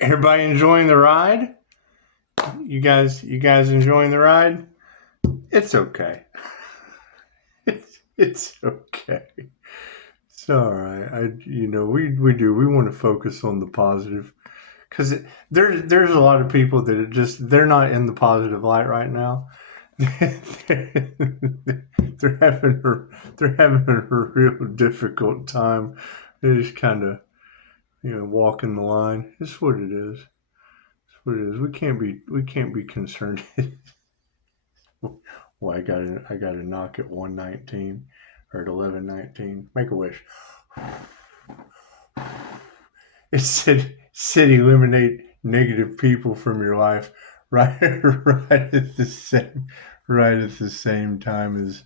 Everybody enjoying the ride? You guys enjoying the ride? It's okay. It's okay. It's all right. We want to focus on the positive because there's a lot of people that they're not in the positive light right now. they're having a real difficult time. They just kind of walking the line. It's what it is. What it is. We can't be concerned. Well, I got a knock at 119 or at 1119. Make a wish. It said eliminate negative people from your life right at the same time as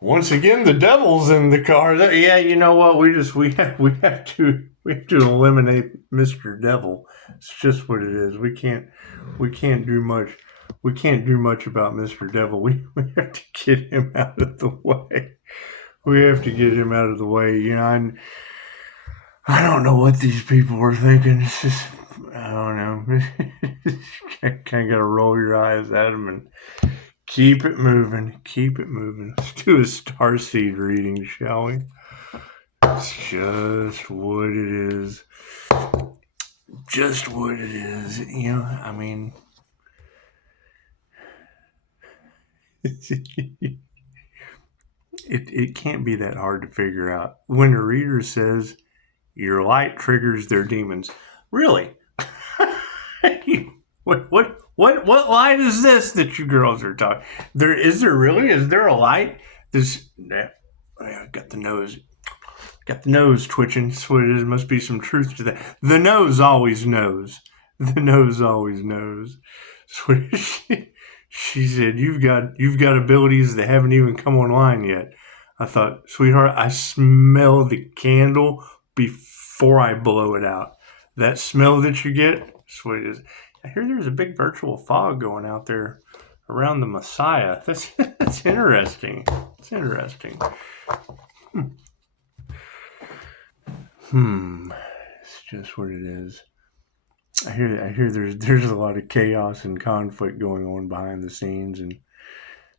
once again the devil's in the car. Yeah, you know what? We have to eliminate Mr. Devil. It's just what it is. We can't do much. We can't do much about Mr. Devil. We have to get him out of the way. We have to get him out of the way. I don't know what these people are thinking. It's just, I don't know. Kind of got to roll your eyes at them and keep it moving. Keep it moving. Let's do a starseed reading, shall we? It's just what it is. Just what it is. I mean... It can't be that hard to figure out. When a reader says your light triggers their demons, really? what light is this that you girls are talking? Is there a light? I got the nose twitching. That's what it is. Must be some truth to that. The nose always knows. The nose always knows. She said, you've got abilities that haven't even come online yet. I thought, sweetheart, I smell the candle before I blow it out. That smell that you get, that's what it is. I hear there's a big virtual fog going out there around the Messiah. That's interesting. It's interesting. It's just what it is. I hear there's a lot of chaos and conflict going on behind the scenes, and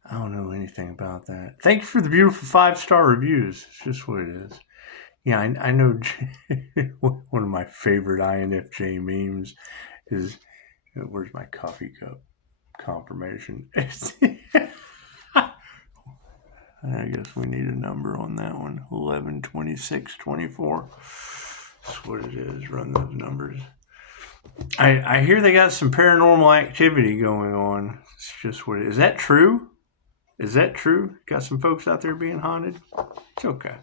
I don't know anything about that. Thank you for the beautiful 5-star reviews. It's just what it is. Yeah, I know one of my favorite INFJ memes is, where's my coffee cup confirmation? I guess we need a number on that one. 11, 26, 24. That's what it is. Run those numbers. I hear they got some paranormal activity going on. It's just what it is. Is that true? Is that true? Got some folks out there being haunted? It's okay.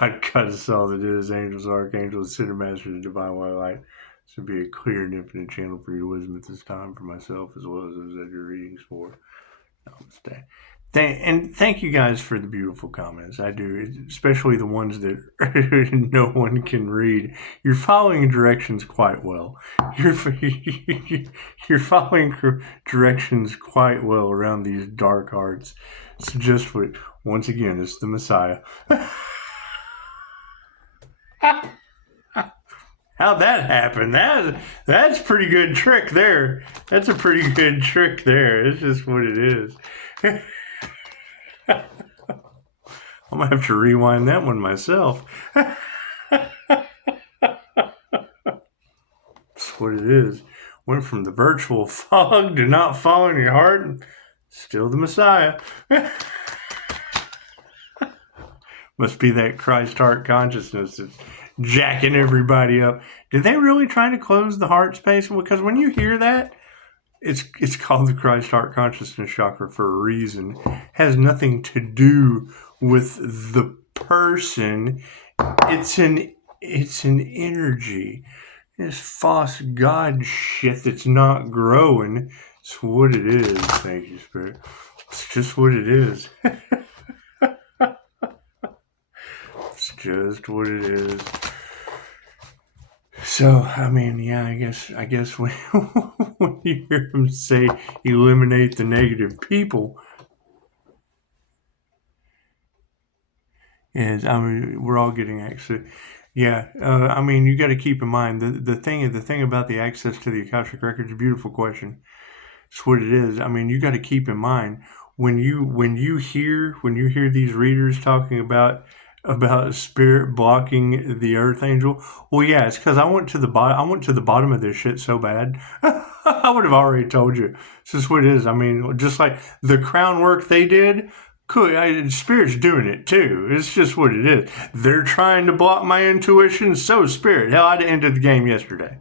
God us all that is angels, archangels, sinner masters, and divine white light. This would be a clear and infinite channel for your wisdom at this time for myself as well as those that you're readings for. Namaste. And thank you guys for the beautiful comments. I do, especially the ones that no one can read. You're following directions quite well. You're following directions quite well around these dark arts. It's just what, once again, it's the Messiah. How'd that happen? That's a pretty good trick there. That's a pretty good trick there. It's just what it is. I'm going to have to rewind that one myself. That's what it is. Went from the virtual fog to not following your heart, and still the Messiah. Must be that Christ heart consciousness that's jacking everybody up. Did they really try to close the heart space? Because when you hear that, it's called the Christ heart consciousness chakra for a reason. It has nothing to do with the person. It's an energy. This false god shit that's not growing. It's what it is. Thank you, Spirit. It's just what it is. It's just what it is. So, I mean, yeah, I guess when you hear him say eliminate the negative people, is, I mean, we're all getting access. Yeah, I mean, you got to keep in mind the thing about the access to the Akashic records. Beautiful question. It's what it is. I mean, you got to keep in mind when you hear these readers talking about spirit blocking the earth angel. Well, yeah, it's because I went to the bottom of this shit so bad. I would have already told you. It's just what it is. I mean, just like the crown work they did. Cool, Spirit's doing it too. It's just what it is. They're trying to block my intuition. So Spirit, hell, I'd ended the game yesterday.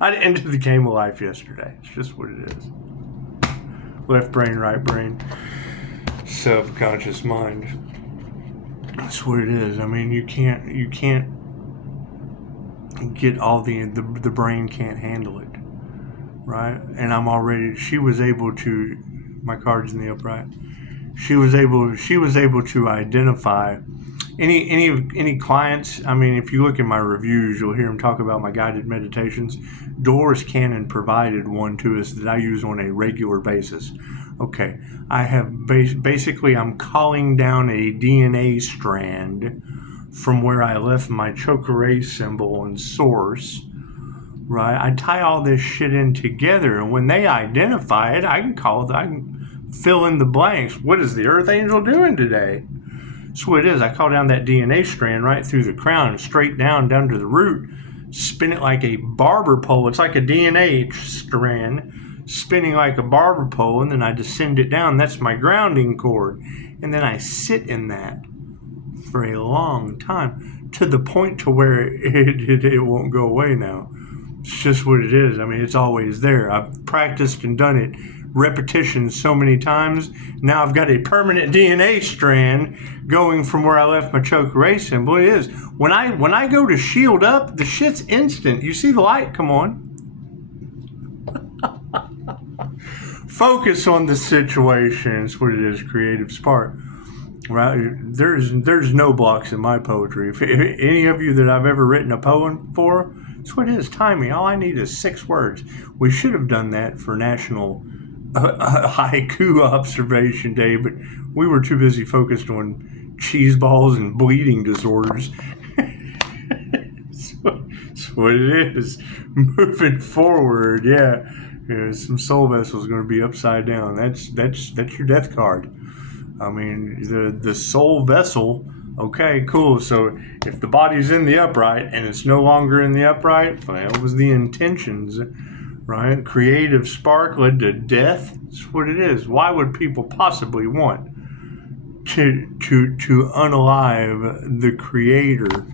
I'd ended the game of life yesterday. It's just what it is. Left brain, right brain, subconscious mind. That's what it is. I mean, you can't get all the brain can't handle it, right? And I'm already. She was able to. My card's in the upright. She was able to identify any clients. I mean, if you look in my reviews, you'll hear them talk about my guided meditations. Dolores Cannon provided one to us that I use on a regular basis. Okay, I have basically I'm calling down a DNA strand from where I left my chokeray symbol and source. Right, I tie all this shit in together, and when they identify it, I can fill in the blanks. What is the Earth Angel doing today? That's what it is. I call down that DNA strand right through the crown, straight down to the root, spin it like a barber pole. It's like a DNA strand spinning like a barber pole, and then I descend it down. That's my grounding cord. And then I sit in that for a long time to the point to where it won't go away now. It's just what it is. I mean, it's always there. I've practiced and done it repetition so many times. Now I've got a permanent DNA strand going from where I left my chokeray symbol. It is. When I go to shield up, the shit's instant. You see the light come on. Focus on the situation. It's what it is. Creative spark. Right? There's no blocks in my poetry. If any of you that I've ever written a poem for, that's what it is. Timing. All I need is 6 words. We should have done that for National Haiku Observation Day, but we were too busy focused on cheese balls and bleeding disorders. That's what it is. Moving forward, yeah, some soul vessels going to be upside down. That's your death card. I mean, the soul vessel. Okay, cool. So if the body's in the upright and it's no longer in the upright, well, it was the intentions, right? Creative spark led to death. That's what it is. Why would people possibly want to unalive the creator?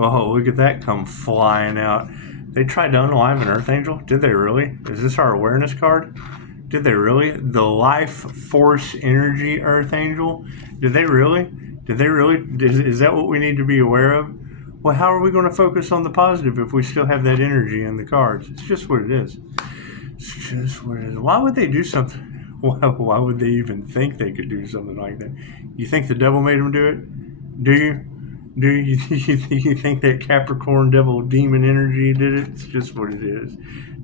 Oh, look at that come flying out. They tried to unalive an earth angel? Did they really? Is this our awareness card? Did they really? The life force energy earth angel? Did they really? Is that what we need to be aware of? Well, how are we going to focus on the positive if we still have that energy in the cards? It's just what it is. It's just what it is. Why would they do something? Why would they even think they could do something like that? You think the devil made them do it? Do you? Do you think that Capricorn devil demon energy did it? It's just what it is.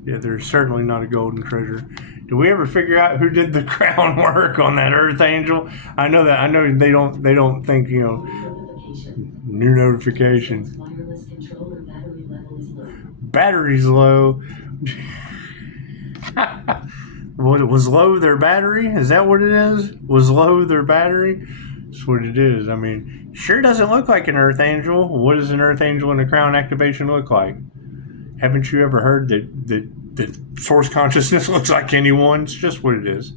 Yeah, there's certainly not a golden treasure. Did we ever figure out who did the crown work on that earth angel? I know they don't think, new notification. Battery's low. What, was Lowe their battery? Is that what it is? Was Lowe their battery? That's what it is. I mean, sure doesn't look like an earth angel. What does an earth angel in a crown activation look like? Haven't you ever heard that source consciousness looks like anyone? It's just what it is.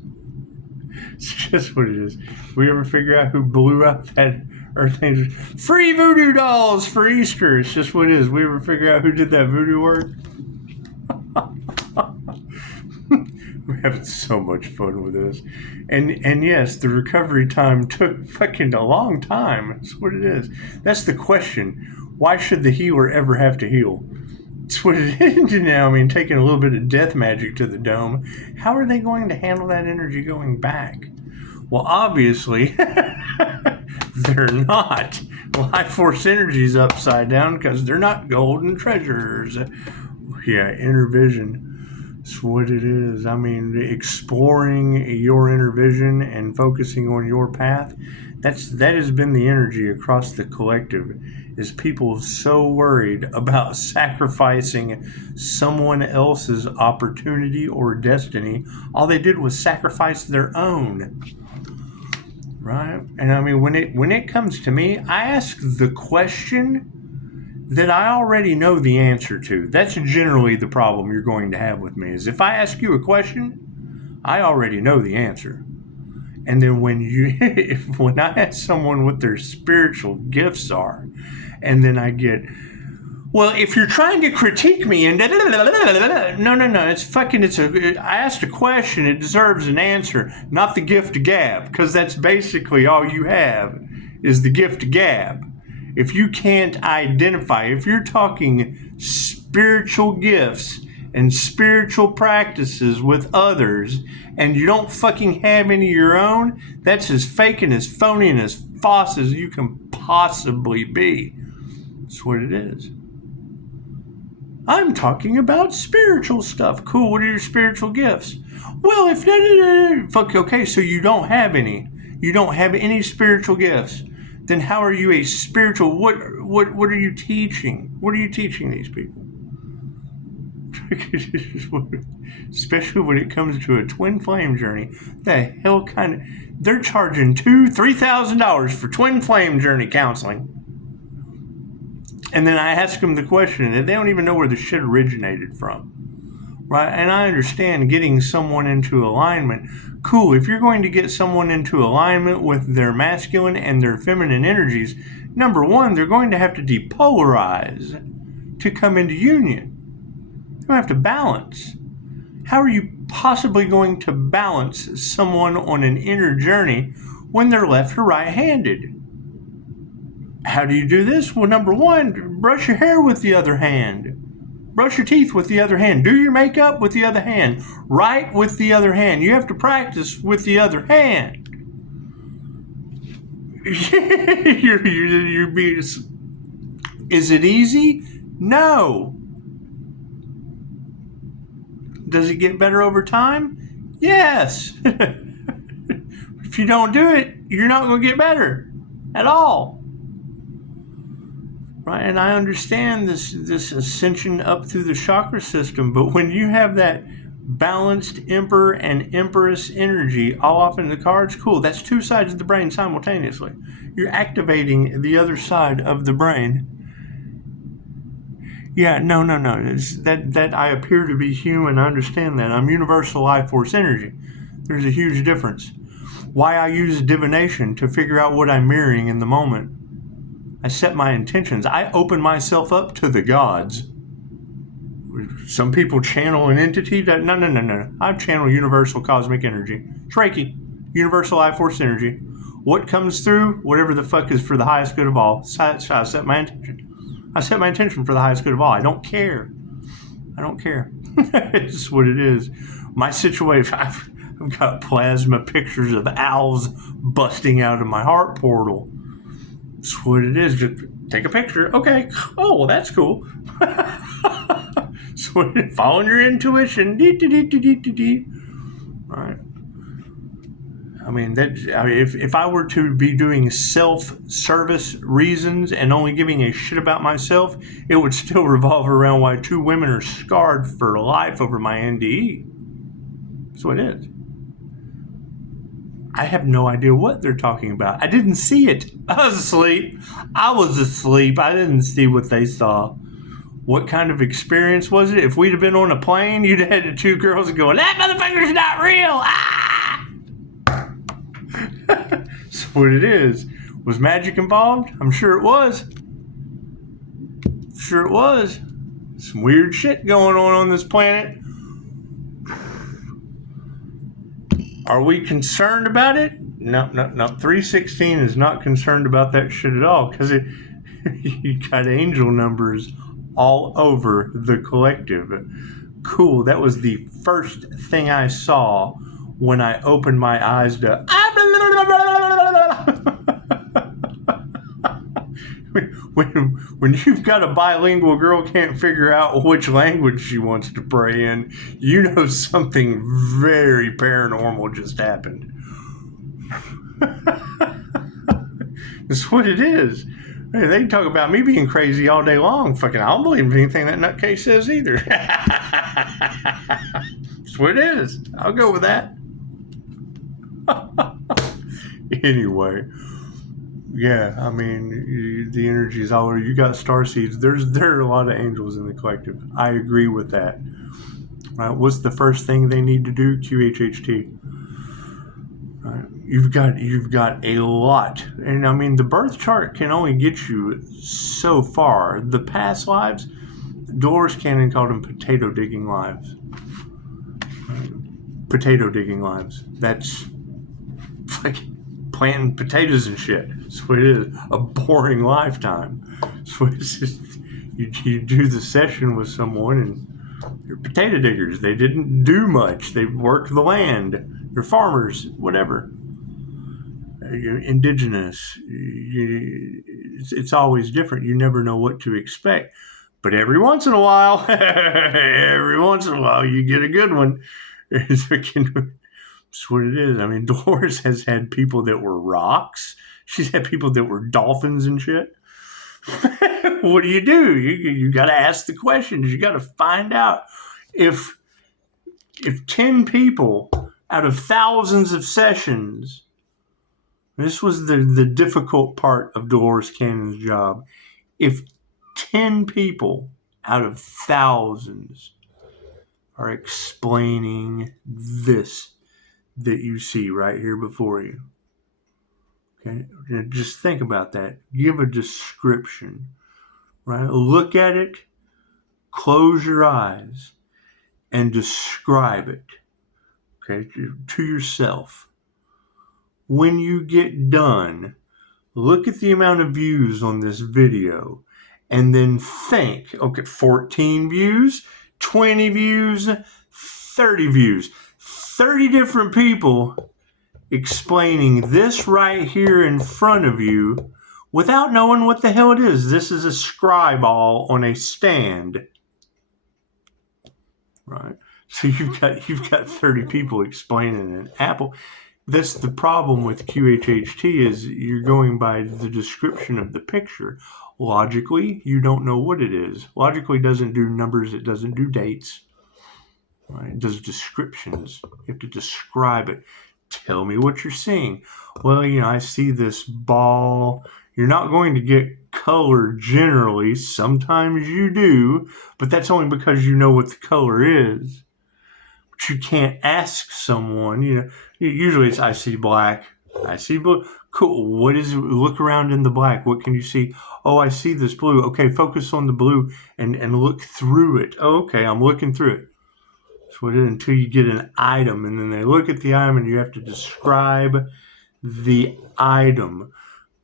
It's just what it is. We ever figure out who blew up that earth angel? Free voodoo dolls for Easter. It's just what it is. We ever figure out who did that voodoo work? We're having so much fun with this. And yes, the recovery time took fucking a long time. That's what it is. That's the question. Why should the healer ever have to heal? That's what it is now. I mean, taking a little bit of death magic to the dome. How are they going to handle that energy going back? Well, obviously, they're not. Life force energy is upside down because they're not golden treasures. Yeah, inner vision. That's what it is. I mean, exploring your inner vision and focusing on your path, That has been the energy across the collective, is people so worried about sacrificing someone else's opportunity or destiny. All they did was sacrifice their own. Right? And I mean, when it comes to me, I ask the question that I already know the answer to. That's generally the problem you're going to have with me, is if I ask you a question, I already know the answer. And then when I ask someone what their spiritual gifts are, and then I get, well, if you're trying to critique me and no, I asked a question, it deserves an answer, not the gift to gab, because that's basically all you have is the gift to gab. If you can't identify, if you're talking spiritual gifts and spiritual practices with others, and you don't fucking have any of your own, that's as fake and as phony and as false as you can possibly be. That's what it is. I'm talking about spiritual stuff. Cool, what are your spiritual gifts? Well, okay, so you don't have any. You don't have any spiritual gifts. Then how are you a spiritual, what are you teaching? What are you teaching these people? Especially when it comes to a twin flame journey. The hell they're charging $2,000-$3,000 for twin flame journey counseling. And then I ask them the question, and they don't even know where the shit originated from. Right? And I understand getting someone into alignment. Cool, if you're going to get someone into alignment with their masculine and their feminine energies, number one, they're going to have to depolarize to come into union. You have to balance. How are you possibly going to balance someone on an inner journey when they're left or right-handed? How do you do this? Well, number one, brush your hair with the other hand. Brush your teeth with the other hand. Do your makeup with the other hand. Write with the other hand. You have to practice with the other hand. Is it easy? No. Does it get better over time? Yes. If you don't do it, you're not going to get better at all. Right? And I understand this ascension up through the chakra system, but when you have that balanced Emperor and Empress energy all off in the cards, cool, that's two sides of the brain simultaneously. You're activating the other side of the brain. Yeah, no. That I appear to be human. I understand that. I'm universal life force energy. There's a huge difference. Why I use divination to figure out what I'm mirroring in the moment. I set my intentions. I open myself up to the gods. Some people channel an entity. No. I channel universal cosmic energy. Reiki, universal life force energy. What comes through, whatever the fuck is for the highest good of all. I set my intention. I set my intention for the highest good of all. I don't care. It's what it is. My situation, I've got plasma pictures of owls busting out of my heart portal. That's what it is. Just take a picture. Okay. Oh, well, that's cool. So following your intuition. All right. I mean, if I were to be doing self-service reasons and only giving a shit about myself, it would still revolve around why two women are scarred for life over my NDE. That's what it is. I have no idea what they're talking about. I didn't see it. I was asleep. I didn't see what they saw. What kind of experience was it? If we'd have been on a plane, you'd have had the two girls going, that motherfucker's not real. Ah! That's what it is. Was magic involved? I'm sure it was. Some weird shit going on this planet. Are we concerned about it? No. 316 is not concerned about that shit at all, because you got angel numbers all over the collective. Cool. That was the first thing I saw when I opened my eyes to when you've got a bilingual girl can't figure out which language she wants to pray in, you know something very paranormal just happened. That's what it is. Hey, they can talk about me being crazy all day long. Fucking, I don't believe anything that nutcase says either. That's what it is. I'll go with that. Anyway, yeah, I mean, the energy is all over. You got starseeds. There are a lot of angels in the collective. I agree with that. Right? What's the first thing they need to do? QHHT. Right? You've got a lot, and I mean, the birth chart can only get you so far. The past lives, Dolores Cannon called them potato digging lives. Potato digging lives. That's like planting potatoes and shit. That's what it is. A boring lifetime. So it's just, you do the session with someone and they're potato diggers. They didn't do much. They work the land. They're farmers, whatever. Indigenous. It's always different. You never know what to expect. But every once in a while, you get a good one. That's what it is. I mean, Dolores has had people that were rocks. She's had people that were dolphins and shit. What do? You got to ask the questions. You got to find out if 10 people out of thousands of sessions. This was the difficult part of Dolores Cannon's job. If 10 people out of thousands are explaining this that you see right here before you. Okay, just think about that. Give a description, right? Look at it, close your eyes, and describe it, okay, to yourself. When you get done, look at the amount of views on this video, and then think, okay, 14 views, 20 views, 30 views, 30 different people explaining this right here in front of you without knowing what the hell it is. This is a scry ball on a stand, right? So you've got 30 people explaining an apple. That's the problem with QHHT, is you're going by the description of the picture. Logically, you don't know what it is. Logically doesn't do numbers. It doesn't do dates. Right? It does descriptions. You have to describe it. Tell me what you're seeing. Well, I see this ball. You're not going to get color generally. Sometimes you do, but that's only because you know what the color is. But you can't ask someone, usually it's, I see black. I see blue. Cool. What is it? Look around in the black. What can you see? Oh, I see this blue. Okay, focus on the blue and look through it. Oh, okay, I'm looking through it. So it is until you get an item, and then they look at the item and you have to describe the item.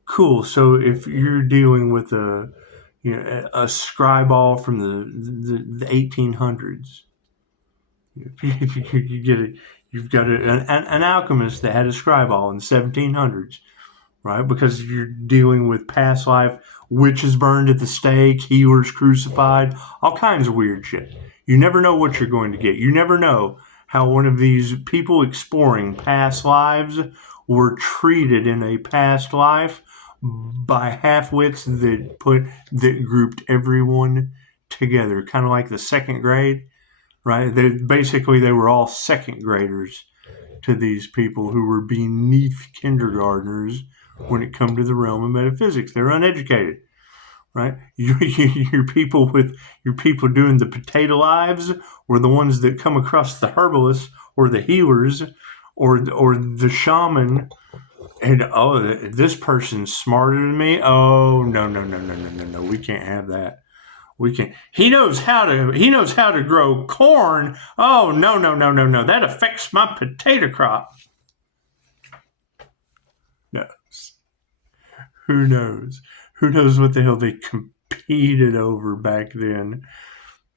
Cool. So if you're dealing with a scry ball from the 1800s, you get it. You've got an alchemist that had a scry ball in the 1700s, right? Because you're dealing with past life, witches burned at the stake, healers crucified, all kinds of weird shit. You never know what you're going to get. You never know how one of these people exploring past lives were treated in a past life by half-wits that grouped everyone together, kind of like the second grade, right? They were all second graders to these people who were beneath kindergartners when it come to the realm of metaphysics. They're uneducated. Right, your people doing the potato lives were the ones that come across the herbalists or the healers or the shaman, and this person's smarter than me. Oh no, we can't have that. We can't. He knows how to grow corn. Oh no, that affects my potato crop. No, who knows? Who knows what the hell they competed over back then?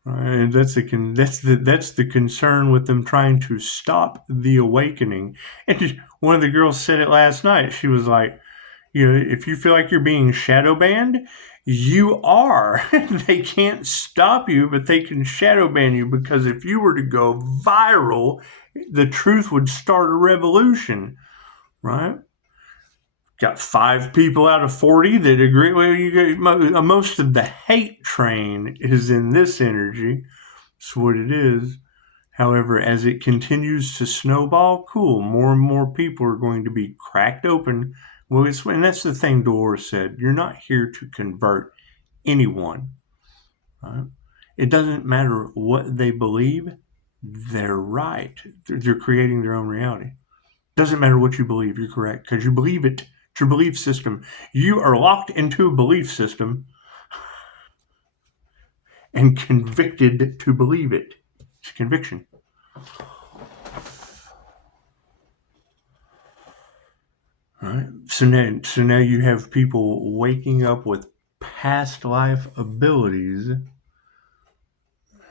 And that's the concern with them trying to stop the awakening. And one of the girls said it last night. She was like, if you feel like you're being shadow banned, you are. They can't stop you, but they can shadow ban you, because if you were to go viral, the truth would start a revolution, right? Got 5 people out of 40 that agree. Well, you got, most of the hate train is in this energy. That's what it is. However, as it continues to snowball, cool, more and more people are going to be cracked open. Well, and that's the thing Dolores said. You're not here to convert anyone. Right? It doesn't matter what they believe. They're right. They're creating their own reality. Doesn't matter what you believe. You're correct because you believe it. It's your belief system. You are locked into a belief system and convicted to believe it. It's conviction. All right. So now you have people waking up with past life abilities.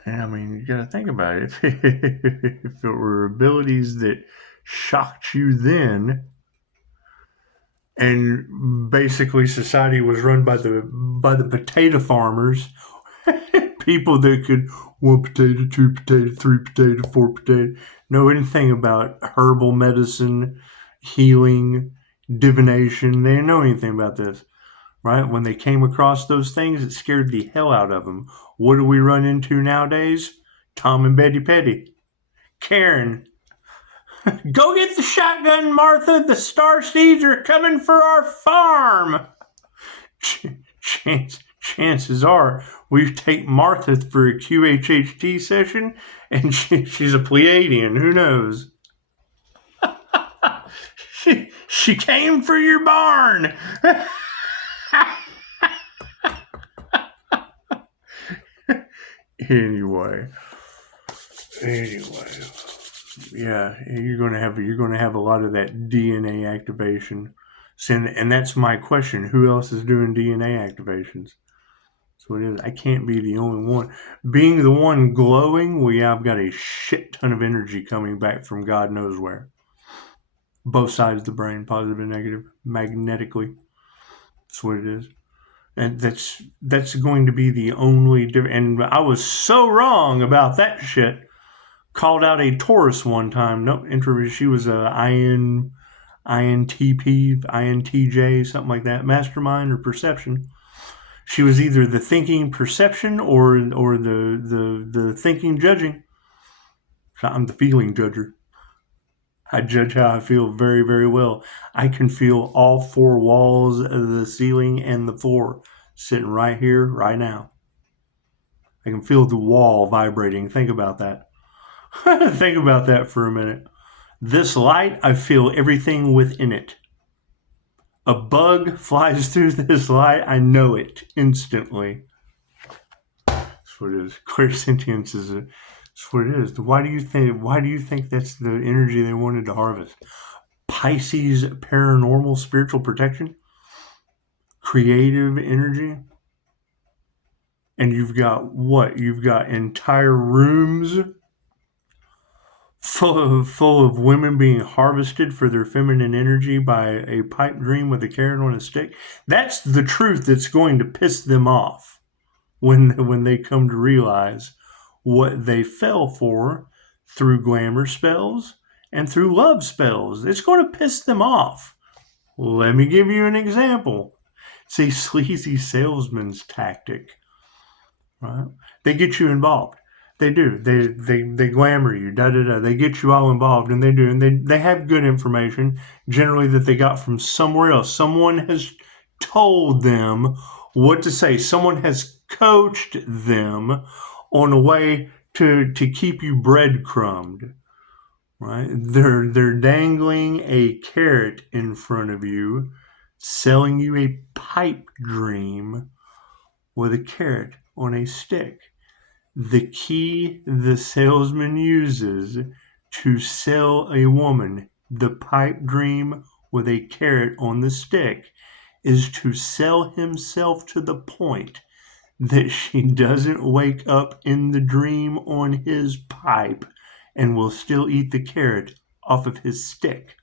And I mean, you got to think about it. If it were abilities that shocked you then, and basically society was run by the potato farmers, people that could 1 potato, 2 potato, 3 potato, 4 potato, know anything about herbal medicine, healing, divination. They didn't know anything about this, right? When they came across those things, it scared the hell out of them. What do we run into nowadays? Tom and Betty Petty. Karen, go get the shotgun, Martha. The starseeds are coming for our farm. Chances are we take Martha for a QHHT session, and she's a Pleiadian. Who knows? She came for your barn. Anyway, yeah, you're gonna have a lot of that DNA activation. And that's my question: who else is doing DNA activations? That's what it is. I can't be the only one. Being the one glowing, I've got a shit ton of energy coming back from God knows where. Both sides of the brain, positive and negative, magnetically. That's what it is. And that's going to be the only difference. And I was so wrong about that shit. Called out a Taurus one time. No, introvert. She was a INTP, INTJ, something like that. Mastermind or perception. She was either the thinking perception or the thinking judging. I'm the feeling judger. I judge how I feel very, very well. I can feel all 4 walls of the ceiling and the floor sitting right here, right now. I can feel the wall vibrating. Think about that. Think about that for a minute. This light, I feel everything within it. A bug flies through this light, I know it instantly. That's what it is. Clairsentience is that's what it is. Why do you think that's the energy they wanted to harvest? Pisces paranormal spiritual protection? Creative energy? And you've got what? You've got entire rooms full of women being harvested for their feminine energy by a pipe dream with a carrot on a stick. That's the truth that's going to piss them off when they come to realize what they fell for through glamour spells and through love spells. It's going to piss them off. Let me give you an example. It's a sleazy salesman's tactic. Right? They get you involved. They do. They glamour you. They get you all involved, and they do. And they have good information, generally that they got from somewhere else. Someone has told them what to say. Someone has coached them on a way to keep you breadcrumbed. Right? They're dangling a carrot in front of you, selling you a pipe dream with a carrot on a stick. The key the salesman uses to sell a woman the pipe dream with a carrot on the stick is to sell himself to the point that she doesn't wake up in the dream on his pipe and will still eat the carrot off of his stick.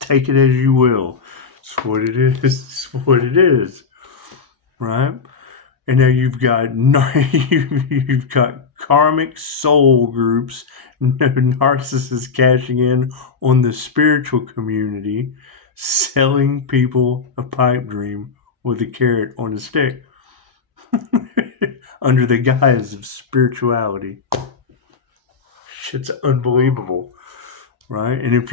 Take it as you will. It's what it is. It's what it is. Right? And now you've got karmic soul groups, narcissists cashing in on the spiritual community, selling people a pipe dream with a carrot on a stick under the guise of spirituality. Shit's unbelievable, right? And if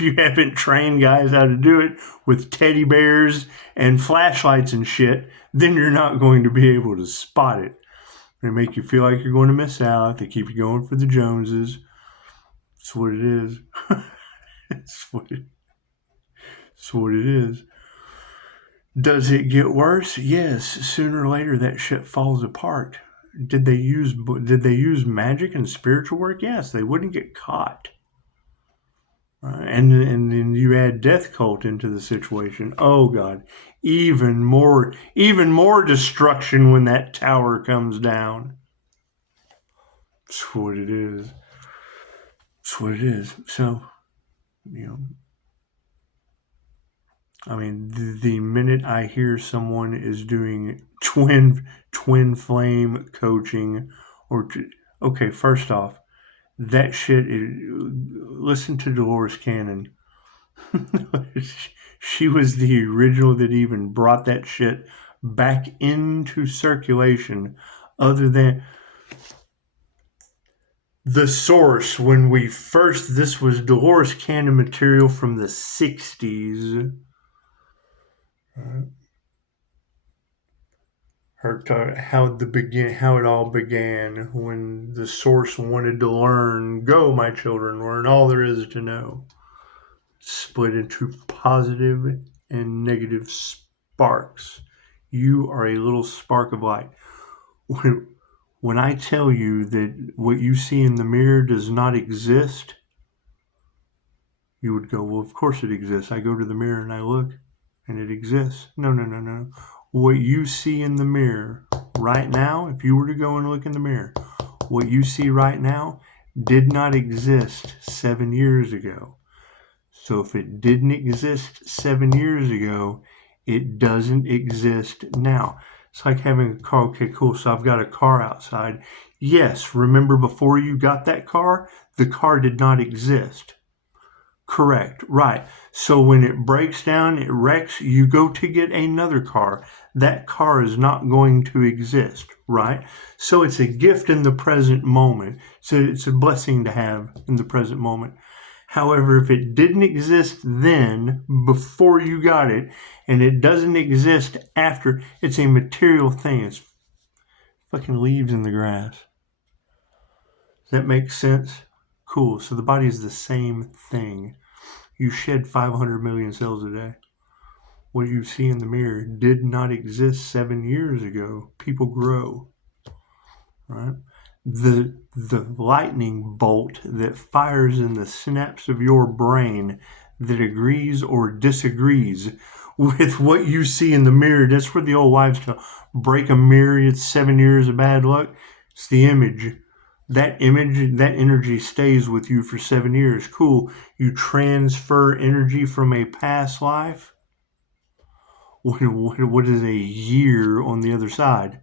you haven't trained guys how to do it with teddy bears and flashlights and shit, then you're not going to be able to spot it. They make you feel like you're going to miss out. They keep you going for the Joneses. That's what it is. That's what it is. Does it get worse? Yes. Sooner or later, that shit falls apart. Did they use magic and spiritual work? Yes. They wouldn't get caught. And then you add death cult into the situation. Oh God, even more destruction when that tower comes down. That's what it is. That's what it is. So, I mean, the minute I hear someone is doing twin flame coaching, okay, first off, that shit is, listen to Dolores Cannon. She was the original that even brought that shit back into circulation, other than the source. When this was Dolores Cannon material from the 60s. How it all began, when the source wanted to learn. Go, my children, learn all there is to know. Split into positive and negative sparks. You are a little spark of light. When I tell you that what you see in the mirror does not exist, you would go, well, of course it exists. I go to the mirror and I look, and it exists. No. What you see in the mirror right now, if you were to go and look in the mirror, what you see right now did not exist 7 years ago. So if it didn't exist 7 years ago, it doesn't exist now. It's like having a car. Okay, cool. So I've got a car outside. Yes, remember before you got that car, the car did not exist. Correct. Right. So when it breaks down, it wrecks, you go to get another car. That car is not going to exist. Right. So it's a gift in the present moment. So it's a blessing to have in the present moment. However, if it didn't exist then, before you got it, and it doesn't exist after, it's a material thing. It's fucking leaves in the grass. Does that make sense? Cool. So the body is the same thing. You shed 500 million cells a day. What you see in the mirror did not exist 7 years ago. People grow. Right? The lightning bolt that fires in the synapse of your brain that agrees or disagrees with what you see in the mirror. That's where the old wives tell, break a mirror, it's 7 years of bad luck. It's the image. That energy stays with you for 7 years. Cool. You transfer energy from a past life. What is a year on the other side?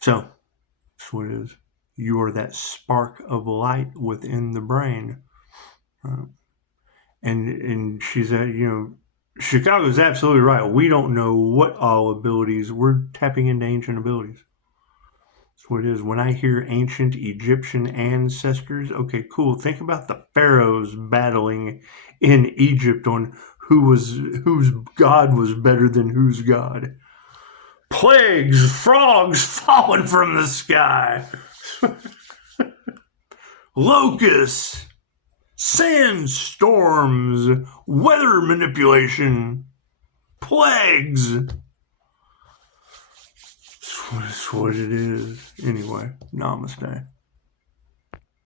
So, that's what it is. You are that spark of light within the brain. And she's Chicago's absolutely right. We don't know what all abilities. We're tapping into ancient abilities. That's what it is. When I hear ancient Egyptian ancestors, okay, cool. Think about the pharaohs battling in Egypt on whose god was better than whose god. Plagues, frogs falling from the sky. Locusts. Sandstorms, weather manipulation, plagues. That's what it is. Anyway, namaste.